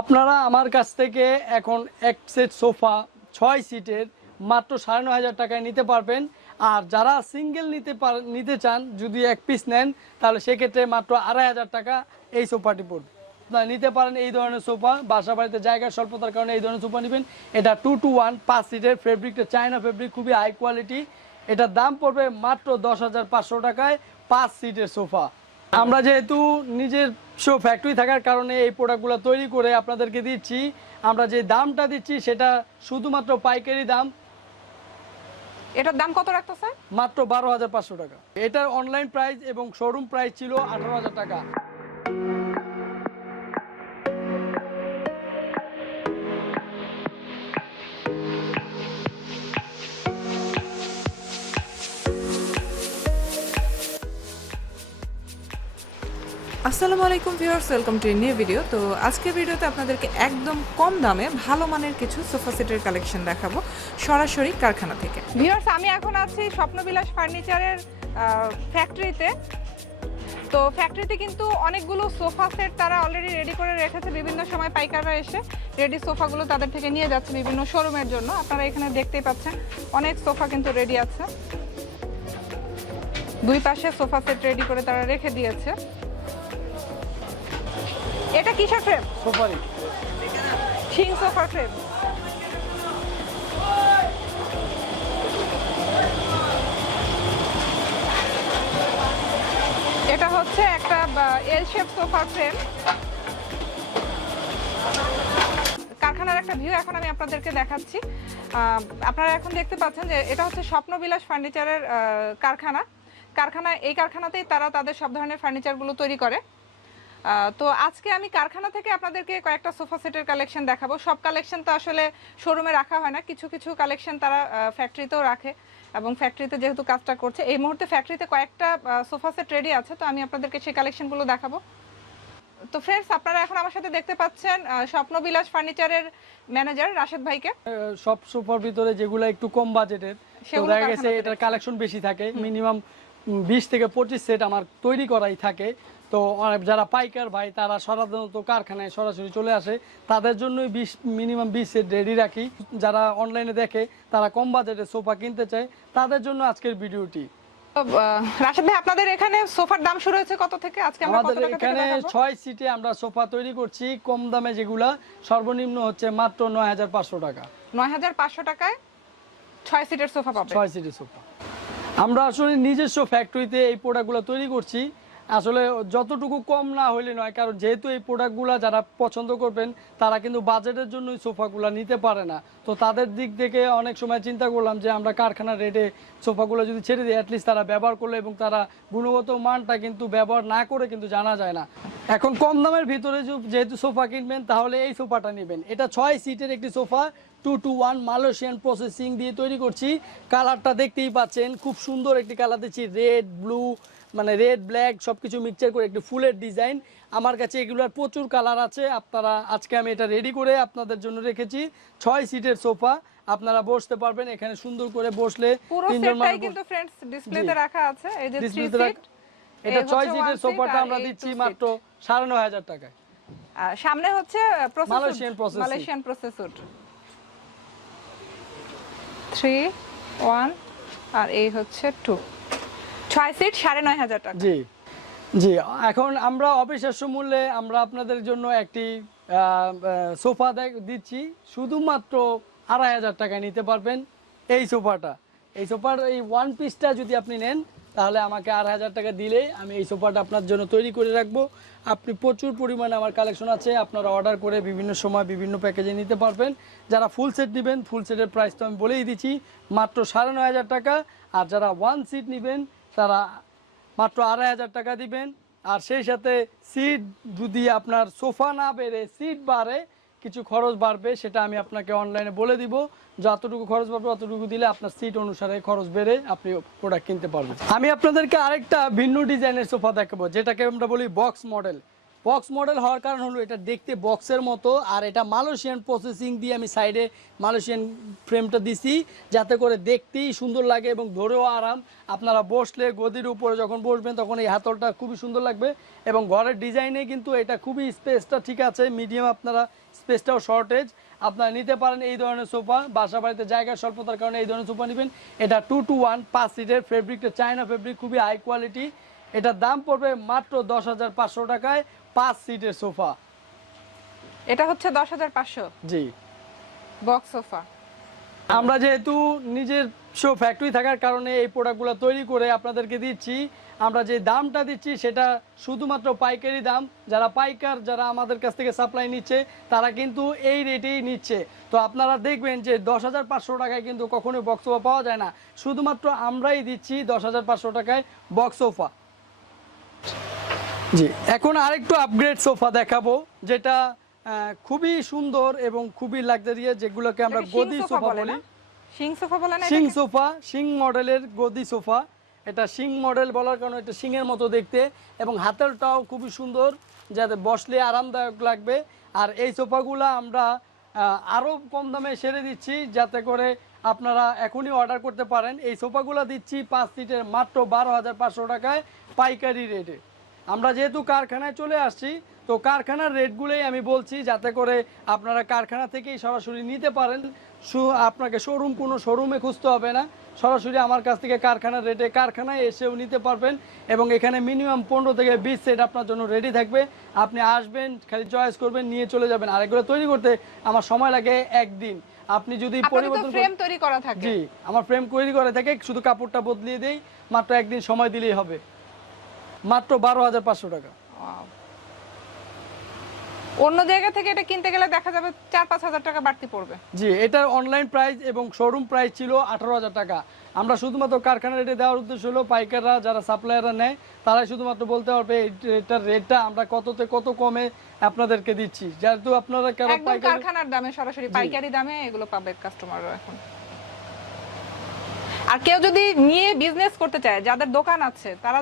আপনারা আমার কাছ থেকে এখন এক সেট সোফা 6 সিটের মাত্র 9,500 টাকায় নিতে পারবেন। আর যারা সিঙ্গেল নিতে চান, যদি এক পিস নেন তাহলে সেক্ষেত্রে মাত্র 2,500 টাকা এই সোফাটি পড়বে। আপনারা নিতে পারেন এই ধরনের সোফা, বাসা বাড়িতে জায়গার স্বল্পতার কারণে এই ধরনের সোফা নেবেন। এটা 2-to-1 5 সিটের, ফেব্রিকটা চায়না ফেব্রিক, খুবই হাই কোয়ালিটি। এটার দাম পড়বে মাত্র 10,500 টাকায় 5 সিটের সোফা। আমরা যেহেতু নিজের ফ্যাক্টরি থাকার কারণে এই প্রোডাক্টগুলো তৈরি করে আপনাদেরকে দিচ্ছি। আমরা যে দামটা দিচ্ছি সেটা শুধুমাত্র পাইকারি দাম। এটার দাম কত রাখতেছে? মাত্র 12,500 টাকা। এটার অনলাইন প্রাইস এবং শোরুম প্রাইস ছিল 18,000 টাকা। আসসালামু আলাইকুম viewers, welcome to a new video. তো আজকের ভিডিওতে আপনাদেরকে একদম কম দামে ভালো মানের কিছু সোফা সেটের কালেকশন দেখাবো সরাসরি কারখানা থেকে। ভিউয়ার্স, আমি এখন আছি স্বপ্নবিলাস ফার্নিচারের ফ্যাক্টরিতে। তো ফ্যাক্টরিতে কিন্তু অনেকগুলো সোফা সেট তারা অলরেডি রেডি করে রেখেছে। বিভিন্ন সময় পাইকাররা এসে রেডি সোফাগুলো তাদের থেকে নিয়ে যাচ্ছে বিভিন্ন শোরুমের জন্য। আপনারা এখানে দেখতেই পাচ্ছেন অনেক সোফা কিন্তু রেডি আছে। দুই পাশে সোফা সেট রেডি করে তারা রেখে দিয়েছে। এটা কিসের ফ্রেম? সোফারি কিং সোফার ফ্রেম। এটা হচ্ছে একটা এল শেপ সোফার ফ্রেম। কারখানার একটা ভিউ এখন আমি আপনাদেরকে দেখাচ্ছি। আপনারা এখন দেখতে পাচ্ছেন যে এটা হচ্ছে স্বপ্নবিলাস ফার্নিচারের কারখানা। এই কারখানাতেই তারা তাদের সব ধরনের ফার্নিচারগুলো তৈরি করে। তো আজকে আমি কারখানা থেকে আপনাদেরকে কয়েকটা সোফা সেটের কালেকশন দেখাবো। সব কালেকশন তো আসলে শোরুমে রাখা হয় না, কিছু কিছু কালেকশন তারা ফ্যাক্টরিতেও রাখে এবং ফ্যাক্টরিতে যেহেতু কাজটা করছে, এই মুহূর্তে ফ্যাক্টরিতে কয়েকটা সোফা সেট রেডি আছে। তো আমি আপনাদেরকে সেই কালেকশনগুলো দেখাবো। তো ফ্রেন্ডস, আপনারা এখন আমার সাথে দেখতে পাচ্ছেন স্বপ্নবিলাস ফার্নিচারের ম্যানেজার রাশেদ ভাইকে। সব সোফার ভিতরে যেগুলো একটু কম বাজেটের, তো দেখা গেছে এটার কালেকশন বেশি থাকে। মিনিমাম 20 থেকে 25 সেট আমার তৈরি করাই থাকে। তো যারা পাইকার ভাই তারা সাধারণত কারখানায় সরাসরি চলে আসে, তাদের জন্যই মিনিমাম 20 সেট রেডি রাখি। যারা অনলাইনে দেখে তারা কম বাজেটে সোফা কিনতে চায়, তাদের জন্য আজকের ভিডিওটি। রাশেদ ভাই, আপনাদের এখানে সোফার দাম শুরু হয়েছে কত থেকে? আজকে আমরা কত টাকা থেকে এখানে 6 সিটে আমরা সোফা তৈরি করছি কম দামে, যেগুলা সর্বনিম্ন হচ্ছে মাত্র 9,500 টাকা। 9,500 টাকায় 6 সিটের সোফা পাবেন। 6 সিটের সোফা। আমরা আসলে নিজস্ব ফ্যাক্টরিতে এই প্রোডাক্টগুলো তৈরি করছি। আসলে যতটুকু কম না হইলে নয়, কারণ যেহেতু এই প্রোডাক্টগুলো যারা পছন্দ করবেন তারা কিন্তু বাজেটের জন্য সোফাগুলো নিতে পারে না। তো তাদের দিক থেকে অনেক সময় চিন্তা করলাম যে আমরা কারখানার রেটে সোফাগুলো যদি ছেড়ে দিই, অ্যাটলিস্ট তারা ব্যবহার করলে এবং তারা গুণগত মানটা কিন্তু ব্যবহার না করে কিন্তু জানা যায় না। এখন কম দামের ভিতরে যেহেতু সোফা কিনবেন তাহলে এই সোফাটা নেবেন। এটা 6 সিটের একটি সোফা, 2-to-1 মালয়েশিয়ান প্রসেসিং দিয়ে তৈরি করছি। কালারটা দেখতেই পাচ্ছেন, খুব সুন্দর একটি কালার দিচ্ছি, রেড ব্লু, মানে রেড ব্ল্যাক সবকিছু মিক্সচার করে একটি ফুলের ডিজাইন। আমার কাছে এগুলোর প্রচুর কালার আছে। আপনারা আজকে আমি এটা রেডি করে আপনাদের জন্য রেখেছি। 6 সিটের সোফা, আপনারা বসতে পারবেন এখানে সুন্দর করে বসলে। পুরো সেটটাই কিন্তু ফ্রেন্ডস ডিসপ্লেতে রাখা আছে। এই যে 3 সিট, এটা 6 সিটের সোফাটা আমরা দিচ্ছি মাত্র 9,500 টাকায়। সামনে হচ্ছে মালয়েশিয়ান প্রসেসর 3, 1 আর এই হচ্ছে 2। 6 সিট 9,500 টাকা। জি জি। এখন আমরা অবিশ্বাস্য মূল্যে আমরা আপনাদের জন্য একটি সোফা দিচ্ছি শুধুমাত্র 2,500 টাকায় নিতে পারবেন এই সোফাটা। এই সোফার এই ওয়ান পিসটা যদি আপনি নেন তাহলে আমাকে 2,500 টাকা দিলে আমি এই সোফাটা আপনার জন্য তৈরি করে রাখবো। আপনি প্রচুর পরিমাণে আমার কালেকশন আছে, আপনারা অর্ডার করে বিভিন্ন সময় বিভিন্ন প্যাকেজে নিতে পারবেন। যারা ফুল সেট নেবেন, ফুল সেটের প্রাইস তো আমি বলেই দিচ্ছি মাত্র 9,500 টাকা। আর যারা ওয়ান সিট নেবেন তারা মাত্র 2,500 টাকা দিবেন। আর সেই সাথে সিট যদি আপনার সোফা না বেড়ে সিট বাড়ে, কিছু খরচ বাড়বে, সেটা আমি আপনাকে অনলাইনে বলে দিব। যতটুকু খরচ বাড়বে অতটুকু দিলে আপনার সিট অনুসারে খরচ বেড়ে আপনি প্রোডাক্ট কিনতে পারবেন। আমি আপনাদেরকে আরেকটা ভিন্ন ডিজাইনের সোফা দেখাবো, যেটাকে আমরা বলি বক্স মডেল। বক্স মডেল হওয়ার কারণ হলো এটা দেখতে বক্সের মতো, আর এটা মালয়েশিয়ান প্রসেসিং দিয়ে আমি সাইডে মালয়েশিয়ান ফ্রেমটা দিছি যাতে করে দেখতেই সুন্দর লাগে এবং ধরেও আরাম। আপনারা বসলে গদির উপরে যখন বসবেন তখন এই হাতলটা খুবই সুন্দর লাগবে। এবং ঘরের ডিজাইনে কিন্তু এটা খুবই স্পেসটা ঠিক আছে, মিডিয়াম আপনারা স্পেসটাও শর্টেজ, আপনারা নিতে পারেন এই ধরনের সোফা। বাসা বাড়িতে জায়গার স্বল্পতার কারণে এই ধরনের সোফা নেবেন। এটা 2-to-1 5 সিটের, ফেব্রিকটা চায়না ফেব্রিক, খুবই হাই কোয়ালিটি। এটার দাম পড়বে মাত্র 10,500 টাকায় 5 সিটের সোফা। এটা হচ্ছে 10,500 জি। Box sofa. আমরা যেহেতু নিজের ফ্যাক্টরি থাকার কারণে এই প্রোডাক্টগুলো তৈরি করে আপনাদেরকে দিচ্ছি। আমরা যে দামটা দিচ্ছি সেটা শুধুমাত্র পাইকারি দাম। যারা আমাদের কাছ থেকে সাপ্লাই নিচ্ছে তারা কিন্তু এই রেটেই নিচ্ছে। তো আপনারা দেখবেন যে 10,500 টাকায় কিন্তু কখনোই বক্স সোফা পাওয়া যায় না, শুধুমাত্র আমরাই দিচ্ছি 10,500 টাকায় বক্স সোফা। জি, এখন আরেকটু আপগ্রেড সোফা দেখাবো, যেটা খুবই সুন্দর এবং খুবই লাক্সারিয়াস, যেগুলোকে আমরা গদি সোফা বলি। সিং সোফা বলে না? সিং সোফা, সিং মডেলের গদি সোফা। এটা সিং মডেল বলার কারণে এটা সিংয়ের মতো দেখতে, এবং হাতেরটাও খুবই সুন্দর, যাতে বসলে আরামদায়ক লাগবে। আর এই সোফাগুলো আমরা আরও কম দামে সেরে দিচ্ছি, যাতে করে আপনারা এখনই অর্ডার করতে পারেন। এই সোফাগুলো দিচ্ছি 5 সিটের মাত্র 12,500 টাকায় পাইকারি রেটে। আমরা যেহেতু কারখানায় চলে আসছি, তো কারখানার রেটগুলোই আমি বলছি, যাতে করে আপনারা কারখানা থেকেই সরাসরি নিতে পারেন। আপনাকে কোনো শোরুমে খুঁজতে হবে না, সরাসরি আমার কাছ থেকে কারখানার রেটে কারখানায় এসেও নিতে পারবেন। এবং এখানে মিনিমাম 15 থেকে 20 সেট আপনার জন্য রেডি থাকবে। আপনি আসবেন, খালি চয়েস করবেন, নিয়ে চলে যাবেন। আর এগুলো তৈরি করতে আমার সময় লাগে একদিন। আপনি যদি পরিবর্তন ফ্রেম তৈরি করা থাকে? জি, আমার ফ্রেম তৈরি করা থাকে, শুধু কাপড়টা বদলিয়ে দেই। মাত্র একদিন সময় দিলেই হবে। মাত্র 12,500 টাকা। অন্য জায়গা থেকে এটা কিনতে গেলে দেখা যাবে 4-5 হাজার টাকা বাড়তি পড়বে। জি, এটার অনলাইন প্রাইস এবং শোরুম প্রাইস ছিল 18,000 টাকা। আমরা শুধুমাত্র কারখানা রেটে দেওয়ার উদ্দেশ্য হলো পাইকাররা, যারা সাপ্লায়াররা নেয়, তারাই শুধুমাত্র বলতে পারবে এটার রেটটা আমরা কত কমে আপনাদেরকে দিচ্ছি। যেহেতু আপনারা একদম কারখানার দামে, সরাসরি পাইকারি দামে এগুলো পাবে কাস্টমাররা এখন। আর কেউ যদি নিয়ে বিজনেস করতে চায়, যাদের দোকান আছে, তারা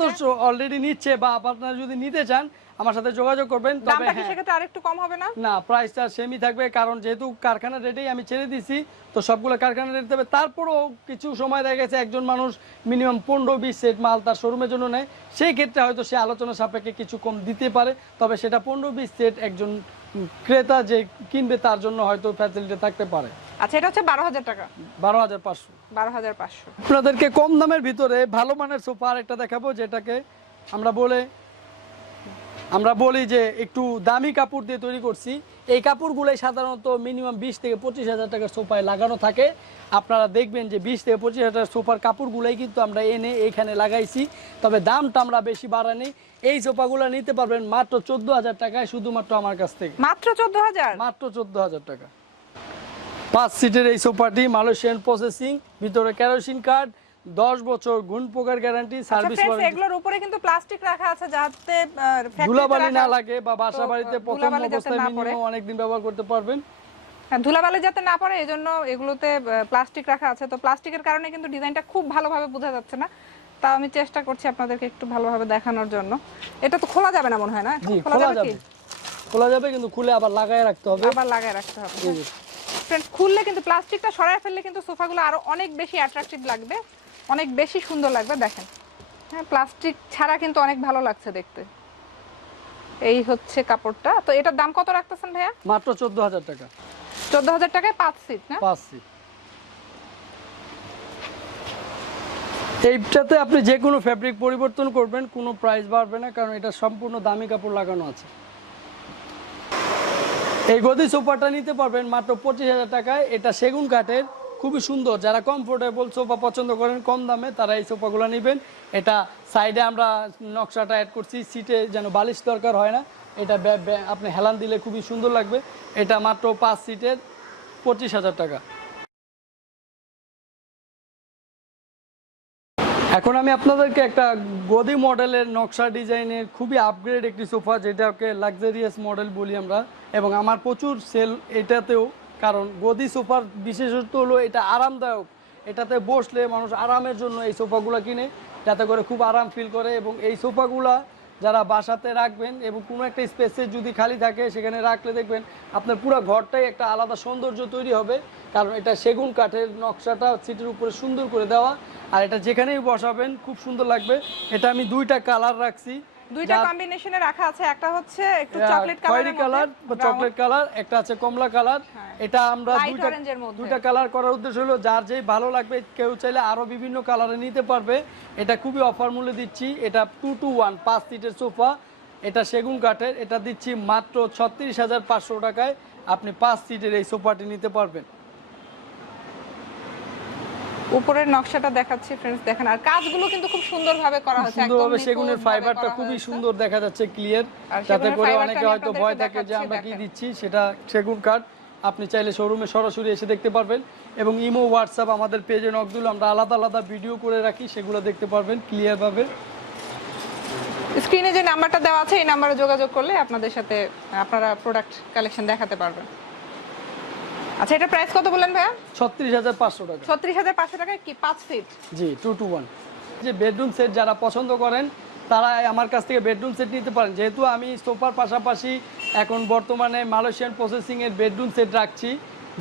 তো অলরেডি নিচ্ছে, বা আপনারা যদি নিতে চান আমার সাথে যোগাযোগ করবেন। তবে দামটা কি সেক্ষেত্রে আরেকটু কম হবে না? না, প্রাইসটা সেমই থাকবে, কারণ যেহেতু কারখানার রেটেই আমি ছেড়ে দিছি, তো সবগুলো কারখানার রেট দেবে। তারপরেও কিছু সময় দেখা গেছে একজন মানুষ মিনিমাম 15-20 সেট মাল তার শোরুমের জন্য নেয়, সেই ক্ষেত্রে হয়তো সে আলোচনা সাপেক্ষে কিছু কম দিতে পারে। তবে সেটা 15-20 সেট একজন ক্রেতা যে কিনবে তার জন্য হয়তো ফ্যাসিলিটি থাকতে পারে। আচ্ছা, এটা হচ্ছে 12,000 টাকা। 12,500। 12,500। আপনাদেরকে কম দামের ভিতরে ভালো মানের সোফা আরেকটা দেখাবো, যেটাকে আমরা বলি যে একটু দামি কাপড় দিয়ে তৈরি করছি। এই কাপড়গুলোই সাধারণত মিনিমাম 20 থেকে 25,000 টাকার সোফায় লাগানো থাকে। আপনারা দেখবেন যে 20 থেকে 25,000 টাকার সোফার কাপড়গুলোই কিন্তু আমরা এনে এইখানে লাগাইছি। তবে দামটা আমরা বেশি বাড়াইনি। এই সোফাগুলো নিতে পারবেন মাত্র 14,000 টাকায়, শুধুমাত্র আমার কাছ থেকে। মাত্র 14,000? মাত্র 14,000 টাকা। 5 সিটের এই সোফাটি মালয়েশিয়ান প্রসেসিং, ভিতরে কেরোসিন কার্ড, 10 বছর গুণ পোকার গ্যারান্টি, সার্ভিস ওয়ারেন্টি। এগুলোর উপরে কিন্তু প্লাস্টিক রাখা আছে, যাতে ধুলাবালি না লাগে, বা বাসা বাড়িতে প্রথম অবস্থায় মিনিমাম অনেক দিন ব্যবহার করতে পারবেন। ধুলাবালি যাতে না পড়ে এজন্য এগুলোতে প্লাস্টিক রাখা আছে। তো প্লাস্টিকের কারণে কিন্তু ডিজাইনটা খুব ভালোভাবে বোঝা যাচ্ছে না, তাও আমি চেষ্টা করছি আপনাদেরকে একটু ভালোভাবে দেখানোর জন্য। এটা তো খোলা যাবে না মনে হয় না? খোলা যাবে, কিন্তু খুলে আবার লাগায় রাখতে হবে। ফ্রেন্ডস, খুললে কিন্তু প্লাস্টিকটা সরায় ফেললে কিন্তু সোফাগুলো আরো অনেক বেশি অ্যাট্রাকটিভ লাগবে, অনেক বেশি সুন্দর লাগবে। দেখেন, হ্যাঁ, প্লাস্টিক ছাড়া কিন্তু অনেক ভালো লাগছে দেখতে। এই হচ্ছে কাপড়টা। তো এটার দাম কত রাখতেছেন ভাইয়া? মাত্র 14,000 টাকা। 14,000 টাকায় 5 সিট না? 5 সিট। এইটাতে আপনি যে কোনো ফ্যাব্রিক পরিবর্তন করবেন, কোনো প্রাইস বাড়বে না, কারণ এটা সম্পূর্ণ দামি কাপড় লাগানো আছে। এই গদি সোফাটা নিতে পারবেন মাত্র 25,000 টাকায়। এটা সেগুন কাঠের, খুবই সুন্দর। যারা কমফোর্টেবল সোফা পছন্দ করেন কম দামে, তারা এই সোফাগুলো নেবেন। এটা সাইডে আমরা নকশাটা অ্যাড করছি, সিটে যেন বালিশ দরকার হয় না। এটা আপনি হেলান দিলে খুবই সুন্দর লাগবে। এটা মাত্র 5 সিটের 25,000 টাকা। এখন আমি আপনাদেরকে একটা গদি মডেলের নকশা ডিজাইনের খুবই আপগ্রেড একটি সোফা, যেটাকে লাক্সারিয়াস মডেল বলি আমরা, এবং আমার প্রচুর সেল এটাতেও। কারণ গদি সোফার বিশেষত্ব হলো এটা আরামদায়ক। এটাতে বসলে মানুষ আরামের জন্য এই সোফাগুলো কিনে, যাতে করে খুব আরাম ফিল করে। এবং এই সোফাগুলা যারা বাসাতে রাখবেন এবং কোনো একটা স্পেসে যদি খালি থাকে, সেখানে রাখলে দেখবেন আপনার পুরো ঘরটাই একটা আলাদা সৌন্দর্য তৈরি হবে। কারণ এটা সেগুন কাঠের নকশাটা সিটের উপরে সুন্দর করে দেওয়া, আর এটা যেখানেই বসাবেন খুব সুন্দর লাগবে। এটা আমি 2টা কালার রাখছি, দুইটা কম্বিনেশনে রাখা আছে, একটা হচ্ছে একটু চকলেট খয়েরি কালার বা চকলেট কালার, একটা আছে কমলা কালার। এটা আমরা দুইটা কালার করার উদ্দেশ্য হলো যার যেই ভালো লাগবে, কেউ চাইলে আরো বিভিন্ন কালারে নিতে পারবে। এটা খুবই অফার মূল্যে দিচ্ছি। এটা 2 to 1 5 সিটের সোফা, এটা সেগুন কাঠের। এটা দিচ্ছি মাত্র 36,500 টাকায়। আপনি 5 সিটের এই সোফাটি নিতে পারবেন। উপরের নকশাটা দেখাচ্ছি फ्रेंड्स, দেখেন আর কাজগুলো কিন্তু খুব সুন্দরভাবে করা হয়েছে, একদম সুন্দরভাবে সেগুনের ফাইবারটা খুবই সুন্দর দেখা যাচ্ছে, ক্লিয়ার, যাতে করে অনেকে হয়তো ভয় থাকে যে আমরা কি দিচ্ছি। সেটা সেগুন কাঠ। আপনি চাইলে শোরুমে সরাসরি এসে দেখতে পারবেন, এবং ইমো হোয়াটসঅ্যাপ আমাদের পেজে নক দিলে আমরা আলাদা আলাদা ভিডিও করে রাখি, সেগুলো দেখতে পারবেন ক্লিয়ার ভাবে। স্ক্রিনে যে নাম্বারটা দেওয়া আছে এই নাম্বারে যোগাযোগ করলে আপনাদের সাথে আপনারা প্রোডাক্ট কালেকশন দেখাতে পারবেন। আচ্ছা, এটা প্রাইস কত বললেন ভাইয়া? 36,500 টাকা। 36,500 টাকায় কি 5 ফিট? G, 2 to 1। যে বেডরুম সেট যারা পছন্দ করেন তারা আমার কাছ থেকে বেডরুম সেট নিতে পারেন। যেহেতু আমি সোফার পাশাপাশি এখন বর্তমানে মালয়েশিয়ান প্রসেসিং এর বেডরুম সেট রাখছি,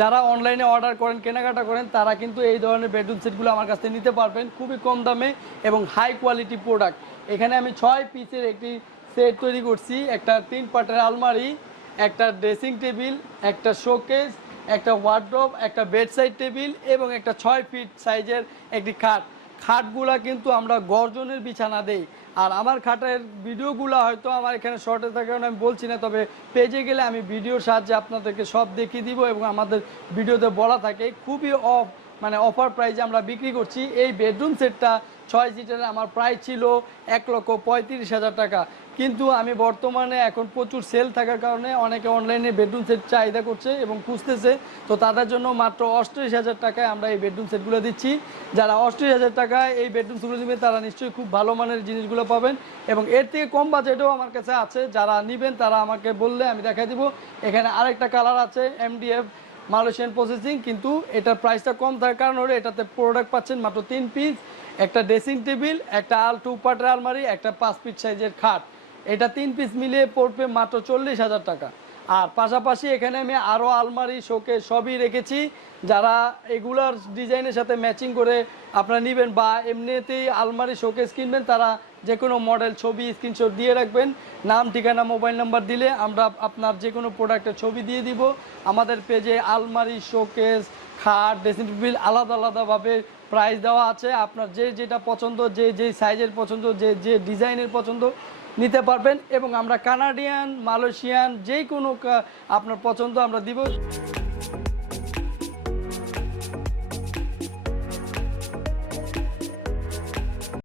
যারা অনলাইনে অর্ডার করেন, কেনাকাটা করেন, তারা কিন্তু এই ধরনের বেডরুম সেটগুলো আমার কাছ থেকে নিতে পারবেন খুবই কম দামে এবং হাই কোয়ালিটি প্রোডাক্ট। এখানে আমি 6 পিসের একটি সেট তৈরি করছি। একটা 3 পার্টের আলমারি, একটা ড্রেসিং টেবিল, একটা শোকেস, একটা ওয়ার্ডরোব, একটা বেডসাইড টেবিল এবং একটা 6 ফিট সাইজের একটি খাট। খাটগুলা কিন্তু আমরা গর্জনের বিছানা দেই। আর আমার খাটের ভিডিওগুলো হয়তো আমার এখানে শর্টে থাকার কারণে আমি বলছি না, তবে পেজে গেলে আমি ভিডিওর সাহায্যে আপনাদেরকে সব দেখিয়ে দিব, এবং আমাদের ভিডিওতে বলা থাকে খুবই অফার প্রাইসে আমরা বিক্রি করছি। এই বেডরুম সেটটা 6 সিটের আমার প্রাইস ছিল 1,35,000 টাকা, কিন্তু আমি বর্তমানে এখন প্রচুর সেল থাকার কারণে অনেকে অনলাইনে বেডরুম সেট চাহিদা করছে এবং খুঁজতেছে, তো তাদের জন্য মাত্র 38,000 টাকায় আমরা এই বেডরুম সেটগুলো দিচ্ছি। যারা 38,000 টাকায় এই বেডরুম সেটগুলো নেবেন তারা নিশ্চয়ই খুব ভালো মানের জিনিসগুলো পাবেন, এবং এর থেকে কম বাজেটও আমার কাছে আছে। যারা নেবেন তারা আমাকে বললে আমি দেখাই দিব। এখানে আরেকটা কালার আছে MDF মালয়েশিয়ান প্রসেসিং, কিন্তু এটার প্রাইসটা কম থাকার কারণ হলো এটাতে প্রোডাক্ট পাচ্ছেন মাত্র 3 পিস, একটা ড্রেসিং টেবিল, একটা 2 পার্টের আলমারি, একটা 5 ফিট সাইজের খাট। এটা 3 পিস মিলিয়ে পড়বে মাত্র 40,000 টাকা। আর পাশাপাশি এখানে আমি আরও আলমারি, শোকেস সবই রেখেছি। যারা এগুলার ডিজাইনের সাথে ম্যাচিং করে আপনারা নেবেন বা এমনিতেই আলমারি শোকেস কিনবেন, তারা যে কোনো মডেল ছবি স্ক্রিনশট দিয়ে রাখবেন, নাম, ঠিকানা, মোবাইল নাম্বার দিলে আমরা আপনার যে কোনো প্রোডাক্টের ছবি দিয়ে দিব। আমাদের পেজে আলমারি, শোকেস, খাট, ড্রেসিং টেবিল আলাদা আলাদাভাবে প্রাইস দেওয়া আছে। আপনার যে যেটা পছন্দ, যে সাইজের পছন্দ, যে ডিজাইনের পছন্দ নিতে পারবেন, এবং আমরা কানাডিয়ান, মালয়েশিয়ান যে কোনো আপনার পছন্দ আমরা দিব।